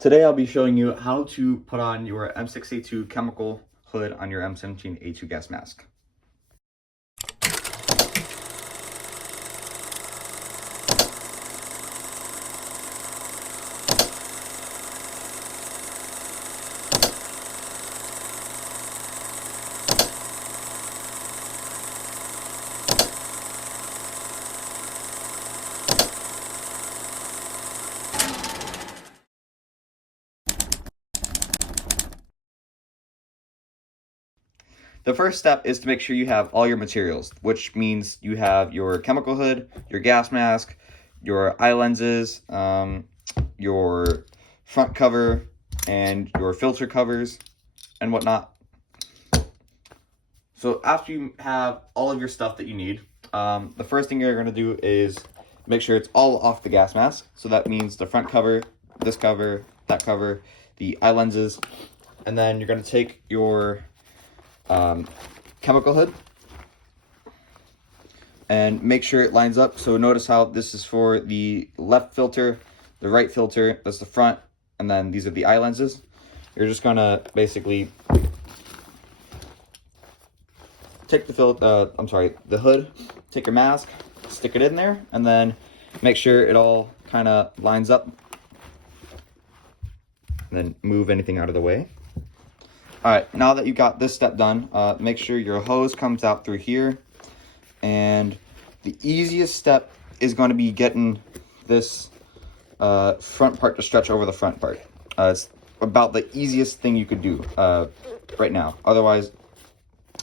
Today I'll be showing you how to put on your M6a2 chemical hood on your M17a2 gas mask. The first step is to make sure you have all your materials, which means you have your chemical hood, your gas mask, your eye lenses, your front cover, and your filter covers, and whatnot. So after you have all of your stuff that you need, the first thing you're going to do is make sure it's all off the gas mask. So that means the front cover, this cover, that cover, the eye lenses, and then you're going to take your chemical hood and make sure it lines up. So notice how this is for the left filter, the right filter, that's the front, and then these are the eye lenses. You're just gonna basically take the the hood, take your mask, stick it in there, and then make sure it all kind of lines up, and then move anything out of the way. All right, now that you got this step done, make sure your hose comes out through here. And the easiest step is going to be getting this front part to stretch over the front part. It's about the easiest thing you could do right now. Otherwise,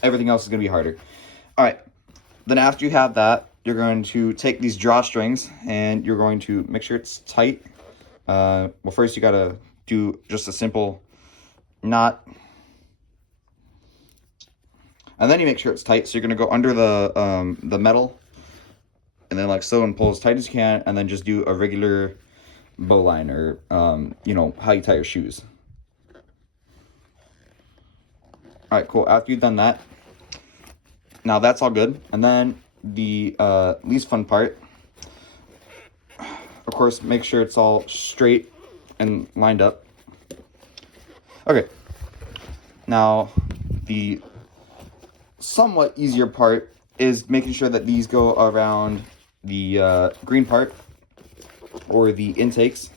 everything else is going to be harder. All right, then after you have that, you're going to take these drawstrings and you're going to make sure it's tight. Well, first you got to do just a simple knot. And then you make sure it's tight. So you're going to go under the metal, and then like so, and pull as tight as you can, and then just do a regular bowline, or you know, how you tie your shoes. All right, cool. After you've done that, now that's all good. And then the least fun part, of course, make sure it's all straight and lined up. Okay. Now the somewhat easier part is making sure that these go around the green part, or the intakes.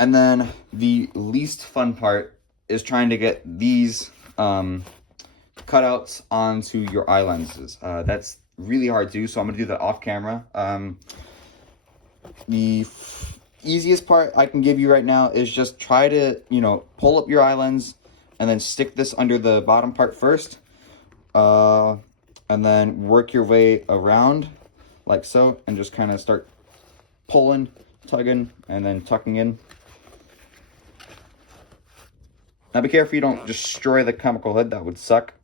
And then the least fun part is trying to get these cutouts onto your eye lenses. That's really hard to do, so I'm going to do that off camera. The easiest part I can give you right now is just try to, you know, pull up your eye lens and then stick this under the bottom part first, and then work your way around like so, and just kind of start pulling, tugging, and then tucking in. Now be careful you don't destroy the chemical hood, that would suck.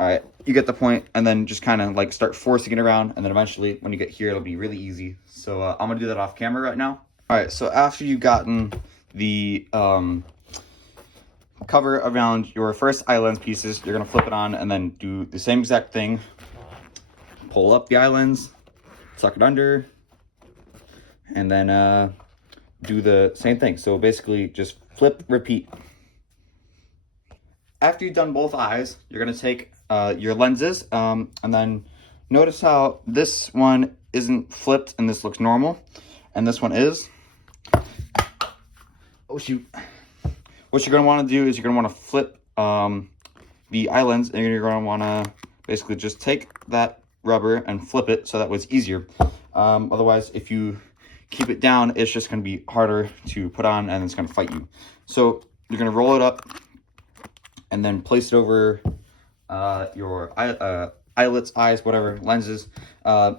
All right, you get the point, and then just kind of like start forcing it around, and then eventually when you get here, it'll be really easy. So I'm gonna do that off camera right now. All right, so after you've gotten the cover around your first eye lens pieces, you're gonna flip it on and then do the same exact thing. Pull up the eye lens, tuck it under, and then do the same thing. So basically just flip, repeat. After you've done both eyes, you're gonna take your lenses, and then notice how this one isn't flipped and this looks normal, and this one is. Oh shoot. What you're going to want to do is you're going to want to flip the eye lens, and you're going to want to basically just take that rubber and flip it so that was easier. Otherwise, if you keep it down, it's just going to be harder to put on, and it's going to fight you. So you're going to roll it up and then place it over your eyelets, eyes, whatever, lenses. Now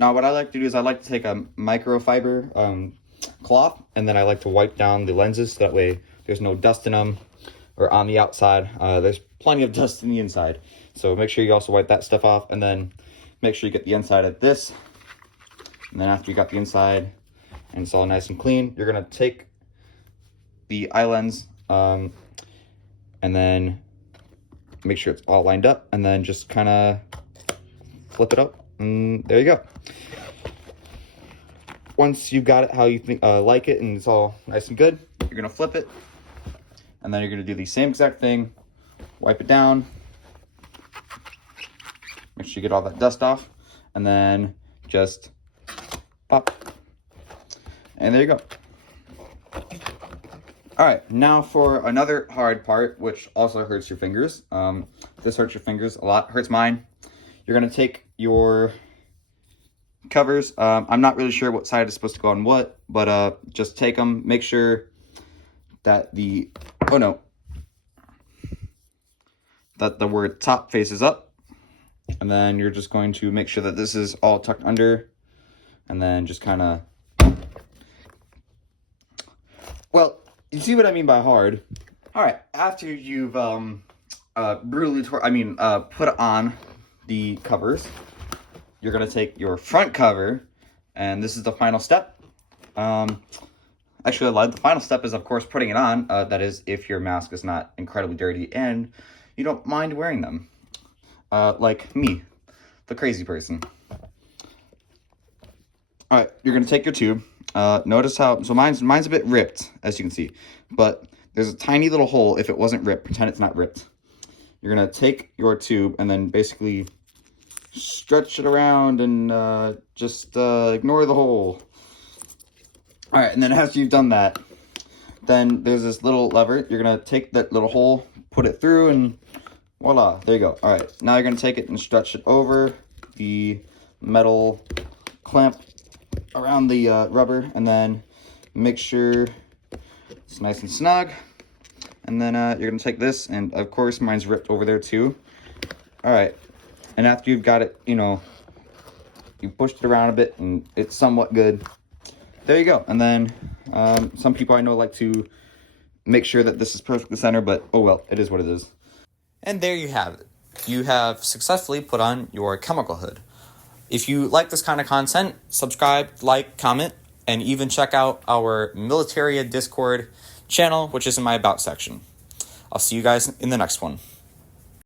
what I like to do is I like to take a microfiber cloth, and then I like to wipe down the lenses so that way there's no dust in them, or on the outside. There's plenty of dust in the inside. So make sure you also wipe that stuff off, and then make sure you get the inside of this. And then after you got the inside and it's all nice and clean, you're gonna take the eye lens and then make sure it's all lined up, and then just kind of flip it up, and there you go. once you've got it how you think like it and it's all nice and good, you're gonna flip it, and then you're gonna do the same exact thing. Wipe it down. Make sure you get all that dust off, and then just pop. And there you go. All right, now for another hard part, which also hurts your fingers. This hurts your fingers a lot, hurts mine. You're gonna take your covers. I'm not really sure what side is supposed to go on what, but just take them. Make sure that that the word top faces up. And then you're just going to make sure that this is all tucked under, and then just kind of, well, you see what I mean by hard. All right, after you've brutally put on the covers, you're gonna take your front cover, and this is the final step. Actually, I lied. The final step is, of course, putting it on. That is, if your mask is not incredibly dirty and you don't mind wearing them. Like me, the crazy person. All right, you're gonna take your tube. Notice how, so mine's a bit ripped, as you can see, but there's a tiny little hole. If it wasn't ripped, pretend it's not ripped. You're gonna take your tube and then basically stretch it around and just ignore the hole. All right, and then after you've done that, then there's this little lever. You're gonna take that little hole, put it through, and voila, there you go. All right, now you're gonna take it and stretch it over the metal clamp around the rubber, and then make sure it's nice and snug. And then you're gonna take this, and of course mine's ripped over there too. All right, and after you've got it, you pushed it around a bit and it's somewhat good. There you go. And then some people I know like to make sure that this is perfectly centered, but oh well, it is what it is. And there you have it. You have successfully put on your chemical hood. If you like this kind of content, subscribe, like, comment, and even check out our Militaria Discord channel, which is in my About section. I'll see you guys in the next one.